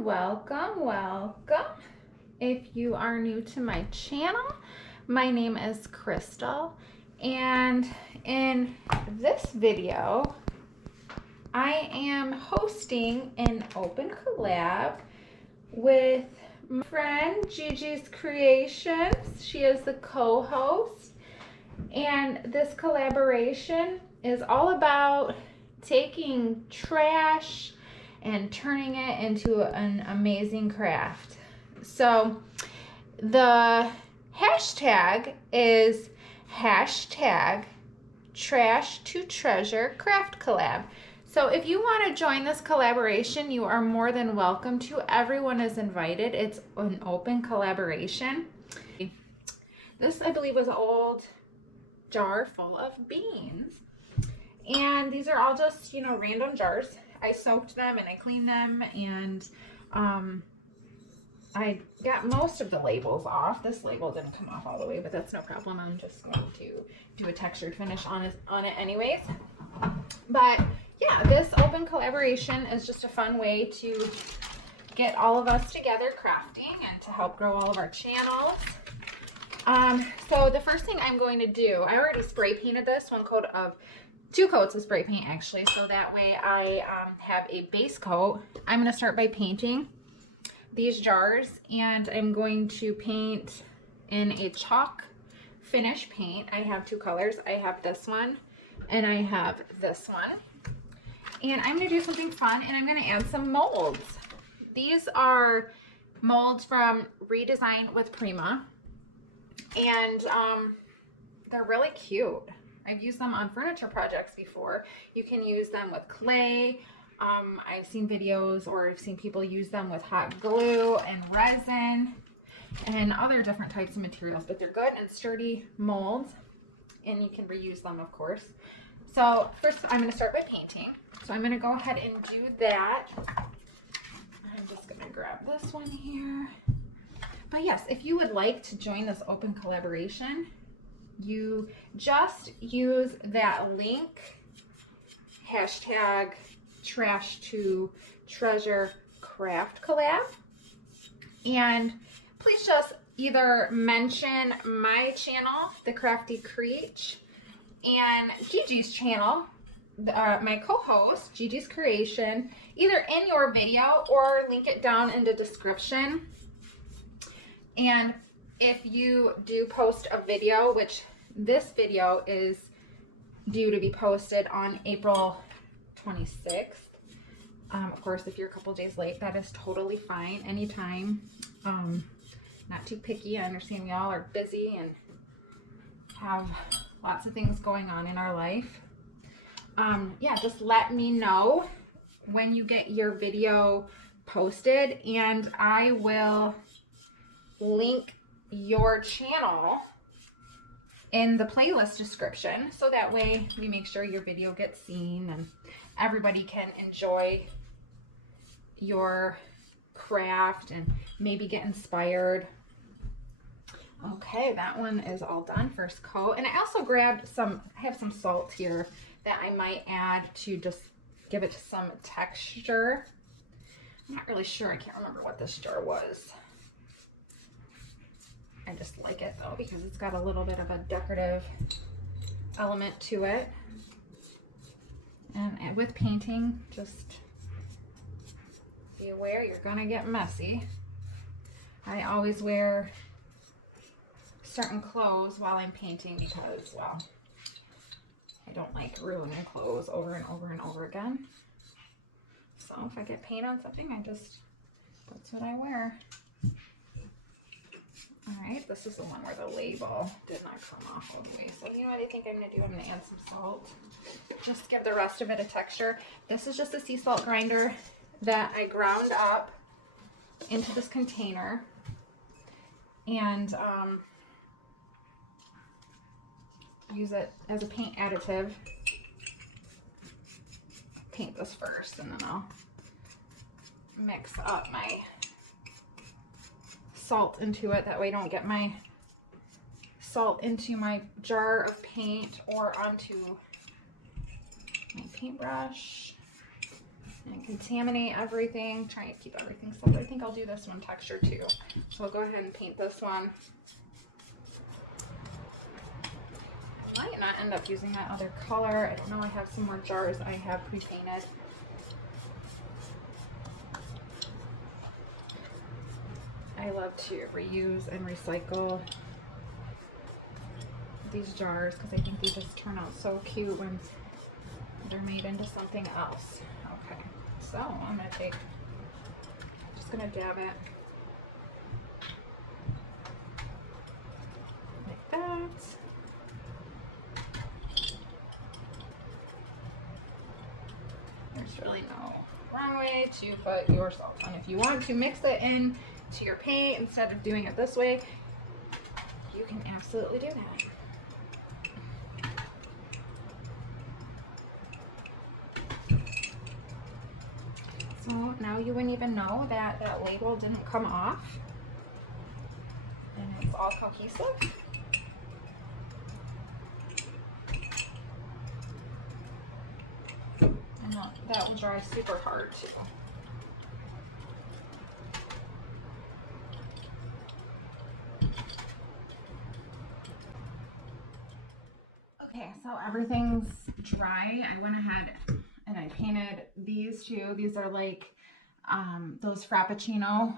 welcome. If you are new to my channel, my name is Krystal, and in this video, I am hosting an open collab with my friend Gigi's Creations. She is the co-host, and this collaboration is all about taking trash and turning it into an amazing craft. So the hashtag is hashtag trash to treasure craft collab. So if you want to join this collaboration, you are more than welcome to. Everyone is invited. It's an open collaboration. This, I believe, was an old jar full of beans. And these are all just, random jars. I soaked them and I cleaned them, and I got most of the labels off. This label didn't come off all the way, but that's no problem. I'm just going to do a textured finish on it anyways. But yeah, this open collaboration is just a fun way to get all of us together crafting and to help grow all of our channels. So the first thing I'm going to do, I already spray painted this two coats of spray paint actually, so that way I have a base coat. I'm going to start by painting these jars, and I'm going to paint in a chalk finish paint. I have two colors. I have this one and I have this one, and I'm going to do something fun, and I'm going to add some molds. These are molds from Redesign with Prima, and they're really cute. I've used them on furniture projects before. You can use them with clay. I've seen videos, or I've seen people use them with hot glue and resin and other different types of materials, but they're good and sturdy molds, and you can reuse them, of course. So first I'm going to start by painting. So I'm going to go ahead and do that. I'm just going to grab this one here. But yes, if you would like to join this open collaboration, you just use that link, hashtag trash to treasure craft collab, and please just either mention my channel, the Krafty Creech, and Gigi's channel, my co-host, Gigi's Creation, either in your video or link it down in the description. And if you do post a video, which this video is due to be posted on April 26th. Of course, if you're a couple days late, that is totally fine. Anytime. Not too picky. I understand we all are busy and have lots of things going on in our life. Yeah, just let me know when you get your video posted, and I will link your channel in the playlist description, so that way we make sure your video gets seen and everybody can enjoy your craft and maybe get inspired. Okay, that one is all done, first coat. And I also grabbed I have some salt here that I might add to just give it some texture. I'm not really sure. I can't remember what this jar was. I just like it though, because it's got a little bit of a decorative element to it. And with painting, just be aware you're gonna get messy. I always wear certain clothes while I'm painting because, well, I don't like ruining clothes over and over and over again. So if I get paint on something, that's what I wear. Alright, this is the one where the label did not come off all the way. So you know what I think I'm going to do? I'm going to add some salt. Just give the rest of it a texture. This is just a sea salt grinder that I ground up into this container. And use it as a paint additive. Paint this first, and then I'll mix up my salt into it. That way I don't get my salt into my jar of paint or onto my paintbrush. and contaminate everything. Try and keep everything separate. I think I'll do this one texture too. So I'll go ahead and paint this one. I might not end up using that other color. I don't know. I have some more jars I have pre-painted. I love to reuse and recycle these jars because I think they just turn out so cute when they're made into something else. Okay, so I'm gonna take, just gonna dab it like that. There's really no wrong way to put your salt on. If you want to mix it in to your paint instead of doing it this way, you can absolutely do that. So now you wouldn't even know that that label didn't come off, and it's all cohesive. And that will dry super hard too. Okay, so everything's dry. I went ahead and I painted these two. These are like those Frappuccino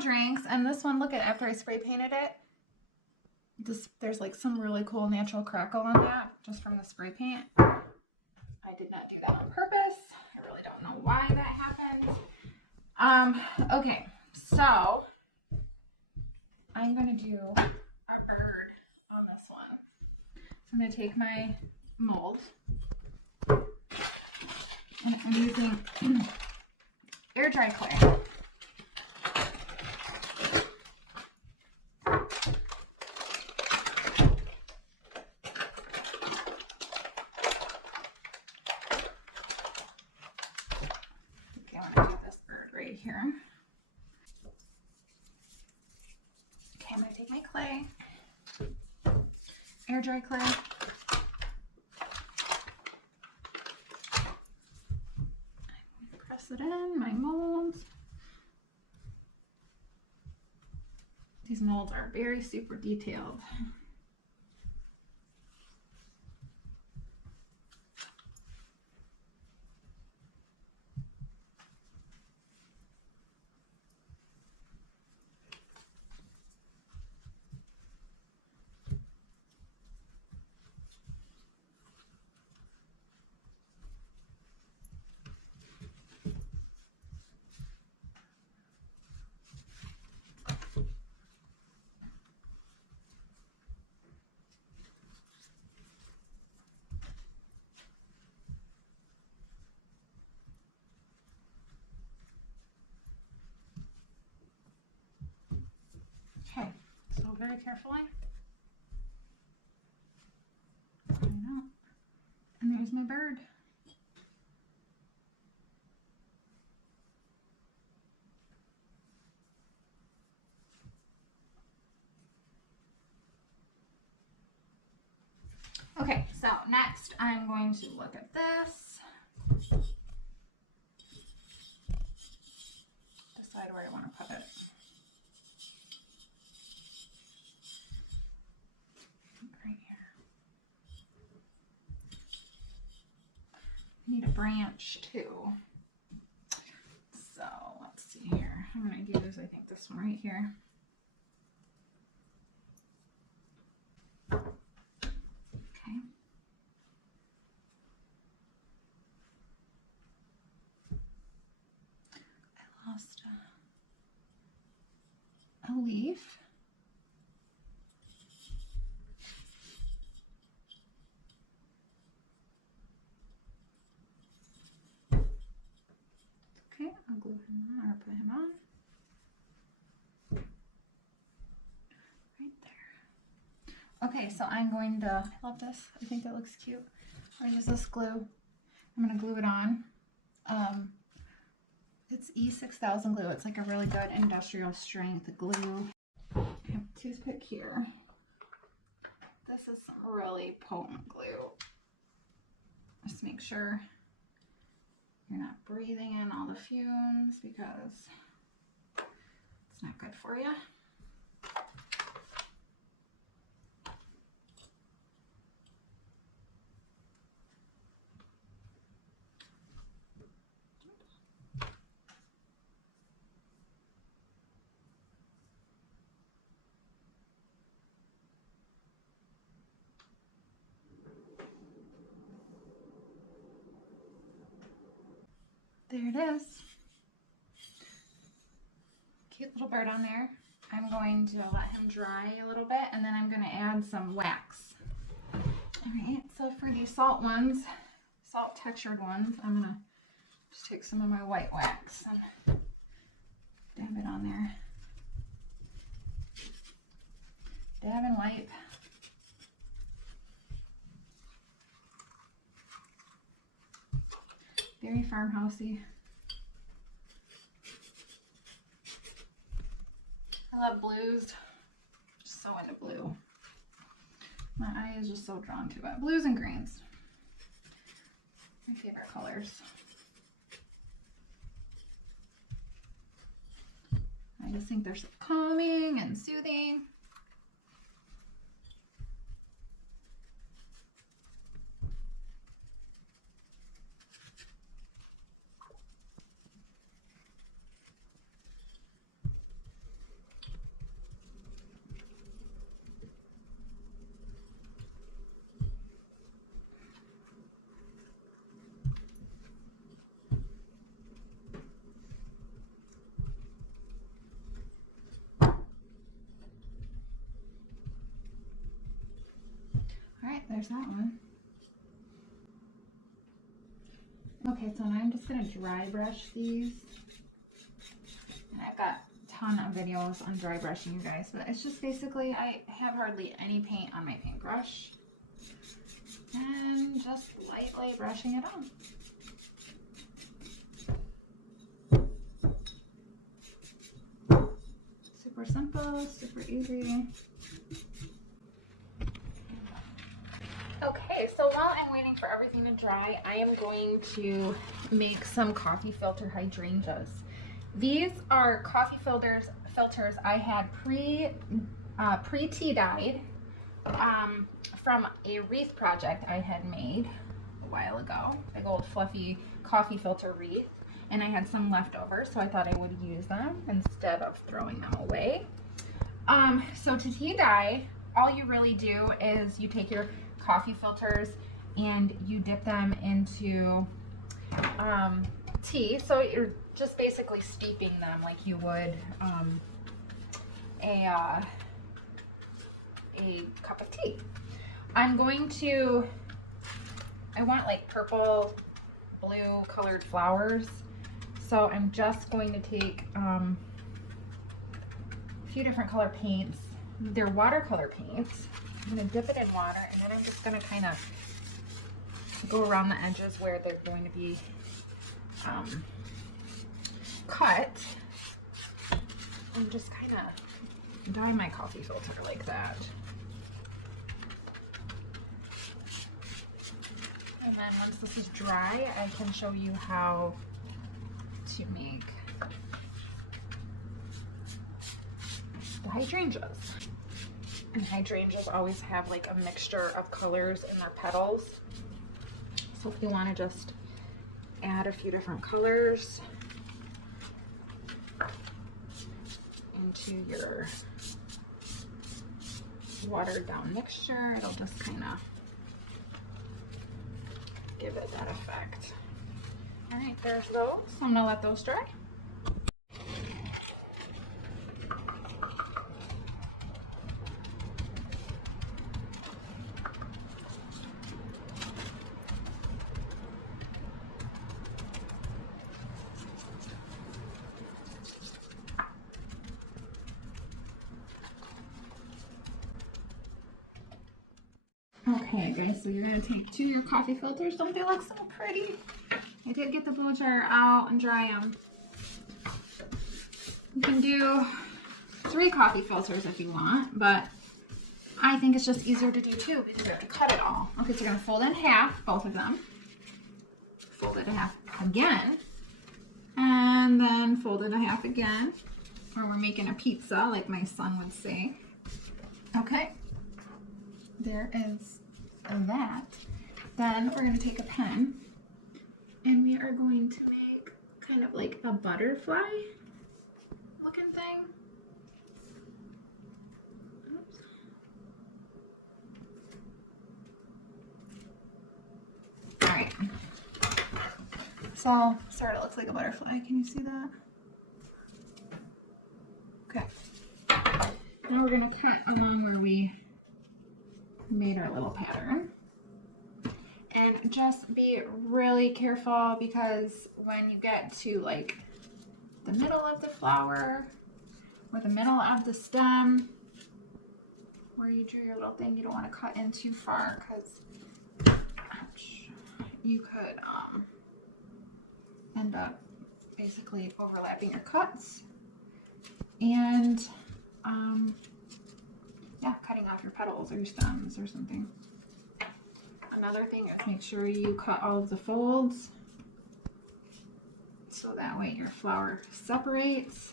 drinks. And this one, look at, after I spray painted it, there's like some really cool natural crackle on that just from the spray paint. I did not do that on purpose. I really don't know why that happened. Okay, so I'm gonna do a bird on this one. So I'm gonna take my mold, and I'm using air dry clay. Okay, I'm gonna do this bird right here. Okay, I'm gonna take my clay, air dry clay. Press it in my molds. These molds are very super detailed. Okay, so very carefully. And there's my bird. Okay, so next I'm going to look at this. Decide where I want to put it. Right here. I need a branch too. So let's see here. I'm going to use, I think, this one right here. Okay. I lost a leaf. Okay, I'll glue him on or put him on. Right there. Okay, so I'm going to, I love this. I think that looks cute. I use this glue. I'm going to glue it on. It's E6000 glue. It's like a really good industrial strength glue. I have a toothpick here. This is some really potent glue. Just make sure you're not breathing in all the fumes because it's not good for you. There it is. Cute little bird on there. I'm going to let him dry a little bit and then I'm going to add some wax. Alright, so for these salt ones, salt textured ones, I'm going to just take some of my white wax and dab it on there. Dab and wipe. Very farmhousey. I love blues. Just so into blue. My eye is just so drawn to it. Blues and greens. My favorite colors. I just think they're so calming and soothing. Alright, there's that one. Okay, so now I'm just going to dry brush these. And I've got a ton of videos on dry brushing, you guys, but it's just basically, I have hardly any paint on my paintbrush. And just lightly brushing it on. Super simple, super easy. Okay, so while I'm waiting for everything to dry, I am going to make some coffee filter hydrangeas. These are coffee filters I had pre-tea dyed from a wreath project I had made a while ago. Big old fluffy coffee filter wreath, and I had some left over, so I thought I would use them instead of throwing them away. So to tea dye, all you really do is you take your coffee filters and you dip them into tea. So you're just basically steeping them like you would a cup of tea. I want like purple, blue colored flowers. So I'm just going to take a few different color paints. They're watercolor paints. I'm going to dip it in water, and then I'm just going to kind of go around the edges where they're going to be cut, and just kind of dye my coffee filter like that. And then once this is dry, I can show you how to make the hydrangeas. And hydrangeas always have like a mixture of colors in their petals. So if you want to just add a few different colors into your watered down mixture, it'll just kind of give it that effect. All right, there's those. I'm gonna let those dry. Okay guys, so you're going to take 2 of your coffee filters. Don't they look so pretty? I did get the blow dryer out and dry them. You can do 3 coffee filters if you want, but I think it's just easier to do 2 because you have to cut it all. Okay, so you're going to fold in half, both of them. fold it in half again, and then fold it in half again, or we're making a pizza like my son would say. Okay, there is that. Then we're going to take a pen and we are going to make kind of like a butterfly looking thing. Oops. All right. So sort of looks like a butterfly. Can you see that? Okay. Now we're going to cut along where we made our little pattern. And just be really careful, because when you get to like the middle of the flower or the middle of the stem where you drew your little thing, you don't want to cut in too far, because you could end up basically overlapping your cuts and yeah, cutting off your petals or your stems or something. Another thing is make sure you cut all of the folds so that way your flower separates.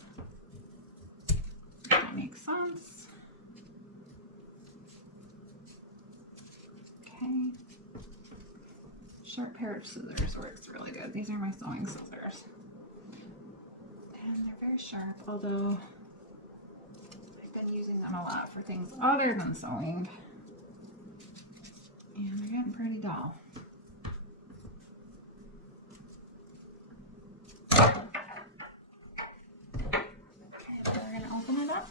If that makes sense. Okay. Sharp pair of scissors works really good. These are my sewing scissors. And they're very sharp, although I've been using them a lot for things other than sewing. And they're getting pretty dull. Okay, so we're going to open it up.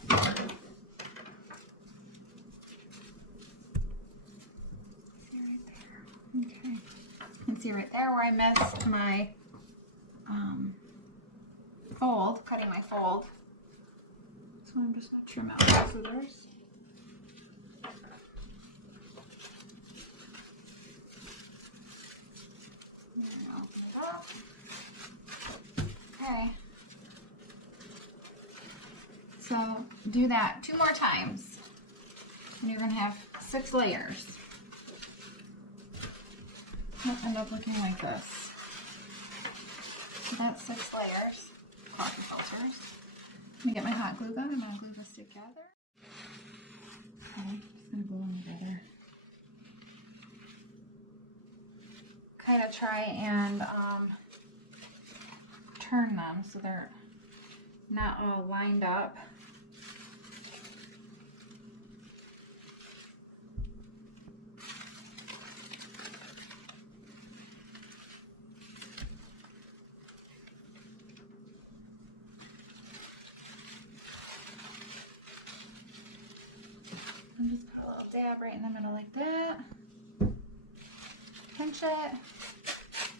See right there. Okay. You can see right there where I missed my fold, cutting my fold. So I'm just going to trim out the scissors. Okay, so do that 2 more times and you're going to have 6 layers. It'll end up looking like this. So that's 6 layers, coffee filters. Let me get my hot glue gun and I'll glue this together. Okay, just going to glue them together. Kind of try and turn them so they're not all lined up. And just put a little dab right in the middle like that. Pinch it,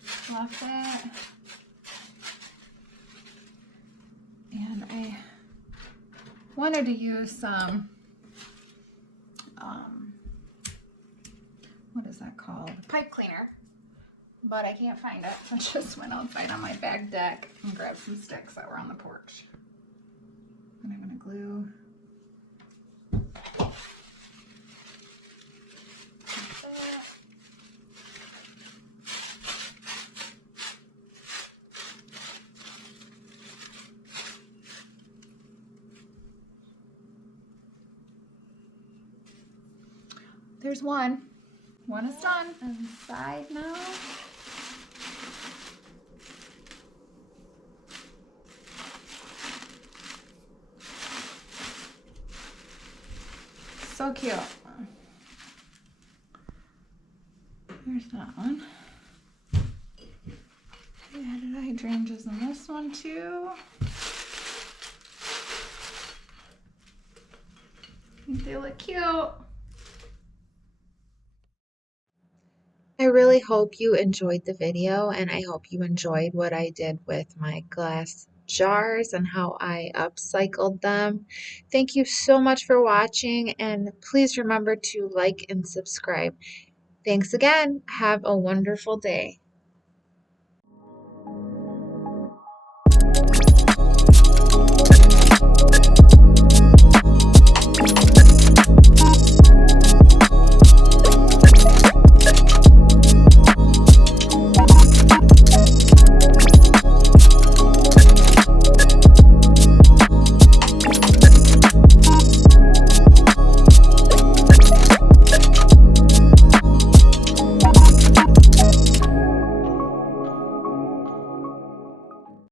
fluff it. And I wanted to use some, what is that called? Pipe cleaner, but I can't find it. So I just went outside on my back deck and grabbed some sticks that were on the porch. And I'm going to glue. There's one. One is done. Inside now. So cute. There's that one. I added hydrangeas in this one too. I think they look cute. I really hope you enjoyed the video, and I hope you enjoyed what I did with my glass jars and how I upcycled them. Thank you so much for watching, and please remember to like and subscribe. Thanks again. Have a wonderful day.